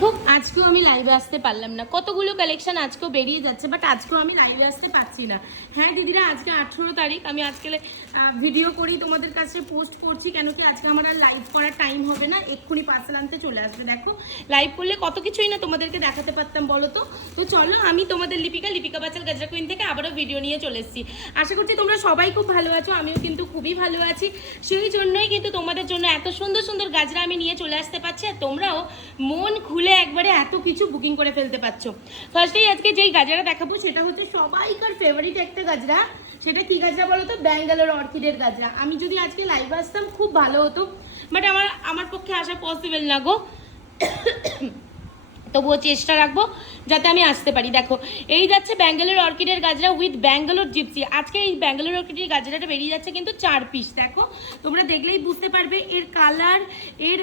দেখো আজকেও আমি লাইভে আসতে পারলাম না, কতগুলো কালেকশন আজকেও বেরিয়ে যাচ্ছে, বাট আজকেও আমি লাইভে আসতে পারছি না। হ্যাঁ দিদিরা, আজকে 18 তারিখ, আমি আজকে ভিডিও করি তোমাদের কাছে পোস্ট করছি, কেন কি আজকে আমার আর লাইভ করার টাইম হবে না, এক্ষুনি পার্সেল আনতে চলে আসবে। দেখো লাইভ করলে কত কিছুই না তোমাদেরকে দেখাতে পারতাম বলো তো। তো চলো, আমি তোমাদের লিপিকা বাচাল গাজরা কুইন থেকে আবারও ভিডিও নিয়ে চলে এসেছি। আশা করছি তোমরা সবাই খুব ভালো আছো, আমিও কিন্তু খুবই ভালো আছি। সেই জন্যই কিন্তু তোমাদের জন্য এত সুন্দর সুন্দর গাজরা আমি নিয়ে চলে আসতে পারছি, আর তোমরাও মন খুলে একবারে এত কিছু বুকিং করে ফেলতে পারছো। ফার্স্টেই আজকে যেই গাজরা দেখাবো সেটা হচ্ছে সবাইকার ফেভারিট একটা গাজরা। সেটা কি গাজরা বলো তো? ব্যাঙ্গালোর অর্কিডের গাজরা। আমি যদি আজকে লাইভে আসতাম খুব ভালো হতো, বাট আমার পক্ষে আসা পসিবল না গো। তবুও চেষ্টা রাখবো যাতে আমি আসতে পারি। দেখো এই যাচ্ছে ব্যাঙ্গালোর অর্কিডের গাজরা উইথ ব্যাঙ্গালোর জিপসি। আজকে এই ব্যাঙ্গালোর অর্কিডের গাজরাটা বেরিয়ে যাচ্ছে কিন্তু 4 পিস। দেখো তোমরা দেখলেই বুঝতে পারবে এর কালার, এর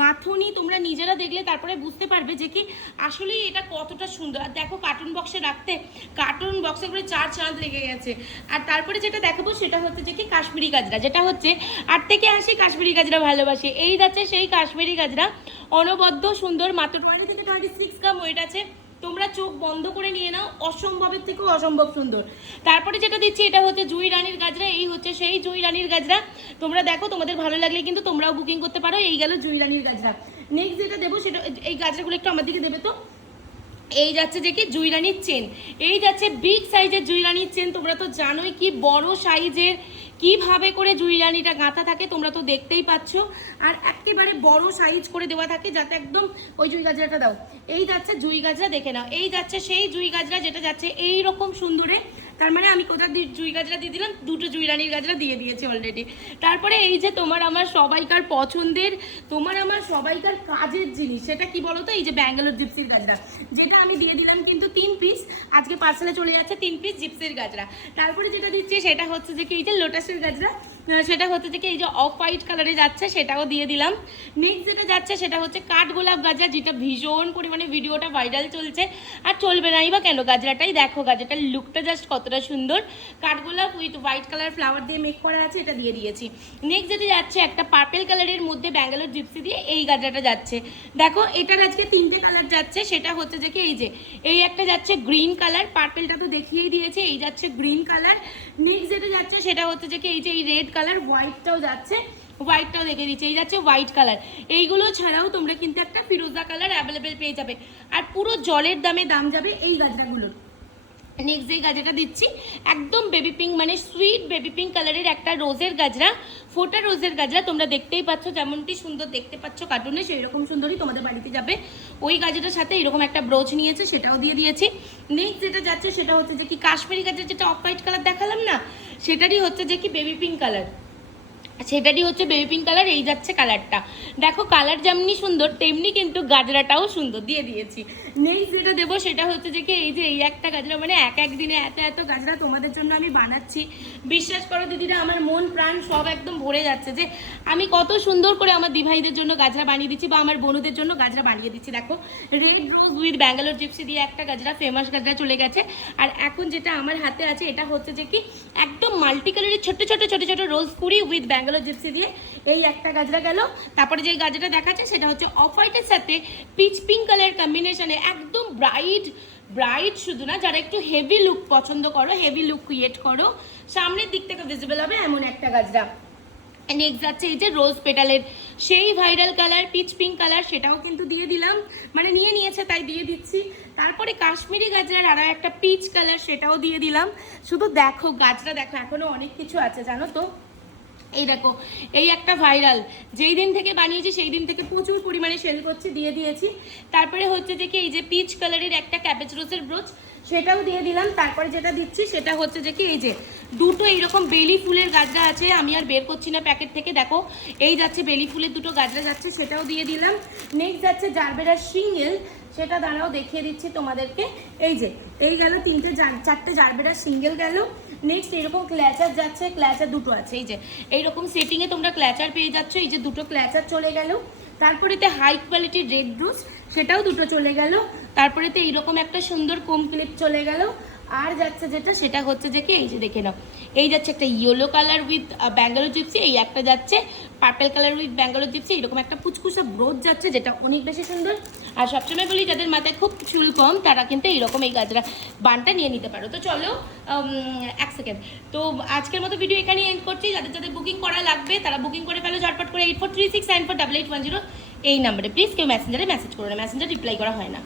গাঁথনি তোমরা নিজেরা দেখলে তারপরে বুঝতে পারবে যে কি আসলেই এটা কতটা সুন্দর। আর দেখো কার্টুন বক্সে রাখতে, কার্টুন বক্সে করে 4 চাঁদ লেগে গেছে। আর তারপরে যেটা দেখাবো সেটা হচ্ছে যে কি কাশ্মীরি গাজরা, যেটা হচ্ছে 8 থেকে 80 কাশ্মীরি গাজরা ভালোবাসে। এই যাচ্ছে সেই কাশ্মীরি গাজরা, অনবদ্য সুন্দর, মাত্র 20 থেকে 26 গ্রাম ওয়েট আছে। তোমরা চোখ বন্ধ করে নিয়ে নাও, অসম্ভবের থেকেও অসম্ভব সুন্দর। তারপরে যেটা দিচ্ছি এটা হচ্ছে জুই রানীর গাজরা। এই হচ্ছে সেই জুই রানীর গাজরা। তোমরা দেখো, তোমাদের ভালো লাগলে কিন্তু তোমরাও বুকিং করতে পারো। এই গেল জুই রানীর গাজরা। নেক্সট যেটা দেবো সেটা, এই গাজরাগুলো একটু আমার দিকে দেবে তো। এই যাচ্ছে যে কি জুই রানীর চেন। এই যাচ্ছে বিগ সাইজের জুই রানীর চেন। তোমরা তো জানোই কি বড় সাইজের কিভাবে করে জুই রানীটা গাঁথা থাকে, তোমরা তো দেখতেই পাচ্ছ। আর একেবারে বড় সাইজ করে দেওয়া থাকে, যাতে একদম ওই জুই গাজরাটা দাও। এই যাচ্ছে জুই গাজরা, দেখে নাও। এই যাচ্ছে সেই জুই গাজরা যেটা যাচ্ছে এই রকম সুন্দরে। তার মানে আমি কোথাও জুই গাজরা দিয়ে দিলাম, দুটো জুই রানীর গাজরা দিয়ে দিয়েছি অলরেডি। তারপরে এই যে তোমার আমার সবাইকার পছন্দের, তোমার আমার সবাইকার কাজের জিনিস, সেটা কি বলো তো? এই যে ব্যাঙ্গালোর জিপসির গাজরা, যেটা আমি দিয়ে দিলাম কিন্তু 3 পিস। আজকে পার্সেলে চলে যাচ্ছে 3 পিস জিপসির গাজরা। তারপরে যেটা দিচ্ছি সেটা হচ্ছে যে কি এই যে লোটাসের গাজরা, সেটা হচ্ছে যে কি এই যে অফ হোয়াইট কালারে যাচ্ছে, সেটাও দিয়ে দিলাম। নেক্সট যেটা যাচ্ছে সেটা হচ্ছে কাঠগোলাপ গাজরা, যেটা ভীষণ পরিমাণে ভিডিওটা ভাইরাল চলছে। আর চলবে নাই বা কেন, গাজরাটাই দেখো, গাজরাটার লুকটা জাস্ট কতটা সুন্দর। কাঠগোলাপ উইথ হোয়াইট কালার ফ্লাওয়ার দিয়ে মেক করা আছে, এটা দিয়ে দিয়েছি। নেক্সট যেটা যাচ্ছে একটা পার্পেল কালারের মধ্যে ব্যাঙ্গালোর জিপসি দিয়ে এই গাজরাটা যাচ্ছে। দেখো এটার আজকে 3টে কালার যাচ্ছে। সেটা হচ্ছে যে কি এই যে এই একটা যাচ্ছে গ্রিন কালার, পার্পেলটা তো দেখিয়েই দিয়েছে, এই যাচ্ছে গ্রিন কালার। নেক্সট যেটা যাচ্ছে সেটা হচ্ছে যে কি এই যে এই রেড কালার, হোয়াইটটাও যাচ্ছে, হোয়াইটটাও দেখে দিচ্ছে, এই যাচ্ছে হোয়াইট কালার। এইগুলো ছাড়াও তোমরা কিন্তু একটা ফিরোজা কালার অ্যাভেলেবেল পেয়ে যাবে। আর পুরো জলের দামে দাম যাবে এই গাজরাগুলোর। নেক্সট যে গাজরাটা দিচ্ছি একদম বেবি পিঙ্ক, মানে সুইট বেবি পিঙ্ক কালারের একটা রোজের গাজরা, ফোটা রোজের গাজরা। তোমরা দেখতেই পাচ্ছ যেমনটি সুন্দর দেখতে পাচ্ছ কার্টুনে, সেই রকম সুন্দরই তোমাদের বাড়িতে যাবে। ওই গাজরাটার সাথে এরকম একটা ব্রোচ নিয়েছে, সেটাও দিয়ে দিয়েছি। নেক্সট যেটা যাচ্ছে সেটা হচ্ছে যে কি কাশ্মীরি গাজরা, যেটা অফ হোয়াইট কালার দেখালাম না, সেটারই হচ্ছে যে কি বেবি পিঙ্ক কালার, সেটারই হচ্ছে বেবি পিঙ্ক কালার। এই যাচ্ছে কালারটা, দেখো কালার যেমনি সুন্দর তেমনি কিন্তু গাজরাটাও সুন্দর দিয়ে দিয়েছি। নেক্সট যেটা দেবো সেটা হচ্ছে যে কি এই যে এই একটা গাজরা, মানে এক দিনে এত এত গাজরা তোমাদের জন্য আমি বানাচ্ছি। বিশ্বাস করো দিদিরা, আমার মন প্রাণ সব একদম ভরে যাচ্ছে যে আমি কত সুন্দর করে আমার দিভাইদের জন্য গাজরা বানিয়ে দিচ্ছি, বা আমার বোনদের জন্য গাজরা বানিয়ে দিচ্ছি। দেখো red rose with Bangalore gypsy দিয়ে একটা গাজরা, ফেমাস গাজরা চলে গেছে। আর এখন যেটা আমার হাতে আছে এটা হচ্ছে যে কি একদম মাল্টি কালারের ছোট ছোট ছোট ছোট রোজ কুড়ি উইথ ব্যাঙ্গালোর জিপসি দিয়ে এই একটা গাজরা গেল। তারপরে যে গাজরাটা দেখাচ্ছে সেটা হচ্ছে অফ হোয়াইটের সাথে পিচ পিঙ্ক কালার কম্বিনেশনে, একদম ব্রাইট শুধু না, যারা একটু হেভি লুক পছন্দ করো, হেভি লুক ক্রিয়েট করো, সামনের দিক থেকে ভিজিবল হবে এমন একটা গাজরা। নেক্সট যাচ্ছে এই যে রোজ পেটালের সেই viral colour pitch pink colour, সেটাও কিন্তু দিয়ে দিলাম, মানে নিয়ে নিয়েছে তাই দিয়ে দিচ্ছি। তারপরে কাশ্মীরি গাজরার আরও একটা পিচ কালার, সেটাও দিয়ে দিলাম। শুধু দেখো গাজরা দেখো, এখনো অনেক কিছু আছে জানো তো। এই দেখো এই একটা ভাইরাল, যেই দিন থেকে বানিয়েছি সেই দিন থেকে প্রচুর পরিমাণে সেল করছি, দিয়ে দিয়েছি। তারপরে হচ্ছে যে কি এই যে পিচ কালারের একটা ক্যাবেজ রোজের ব্রোচ, সেটাও দিয়ে দিলাম। তারপরে যেটা দিচ্ছি সেটা হচ্ছে যে কি এই যে দুটো এইরকম বেলি ফুলের গাজরা আছে, আমি আর বের করছি না প্যাকেট থেকে। দেখো এই যাচ্ছে বেলি ফুলের দুটো গাজরা যাচ্ছে, সেটাও দিয়ে দিলাম। নেক্সট যাচ্ছে জারবেরার সিঙ্গেল, সেটা দাঁড়াও দেখিয়ে দিচ্ছি তোমাদেরকে। এই যে এই গেল 4টে জারবেরার সিঙ্গেল গেল। নেক্সট এরকম ক্ল্যাচার যাচ্ছে, ক্ল্যাচার দুটো আছে, এই যে এইরকম সেটিংয়ে তোমরা ক্ল্যাচার পেয়ে যাচ্ছ, এই যে দুটো ক্ল্যাচার চলে গেল। তারপরেতে হাই কোয়ালিটির রেড রোজ, সেটাও দুটো চলে গেল। তারপরেতে এইরকম একটা সুন্দর কোম ক্লিপ চলে গেল। আর যাচ্ছে যেটা সেটা হচ্ছে যে কি এই যে দেখে নাও, এই যাচ্ছে একটা yellow colour with Bangalore gypsy, এই একটা যাচ্ছে purple colour with Bangalore gypsy, এরকম একটা পুচকুচা ব্রোচ যাচ্ছে, যেটা অনেক বেশি সুন্দর। আর সবসময় বলি যাদের মাথায় খুব চুল কম তারা কিন্তু এইরকম এই গাজরা বানটা নিয়ে নিতে পারো। তো চলো এক সেকেন্ড, তো আজকের মতো ভিডিও এখানেই এন্ড করছি। যাদের যাদের বুকিং করা লাগবে তারা বুকিং করে ফেলো ঝটপট করে 8436948810 এই নাম্বারে। প্লিজ কেউ মেসেঞ্জারে মেসেজ করো না, মেসেঞ্জার রিপ্লাই করা হয় না।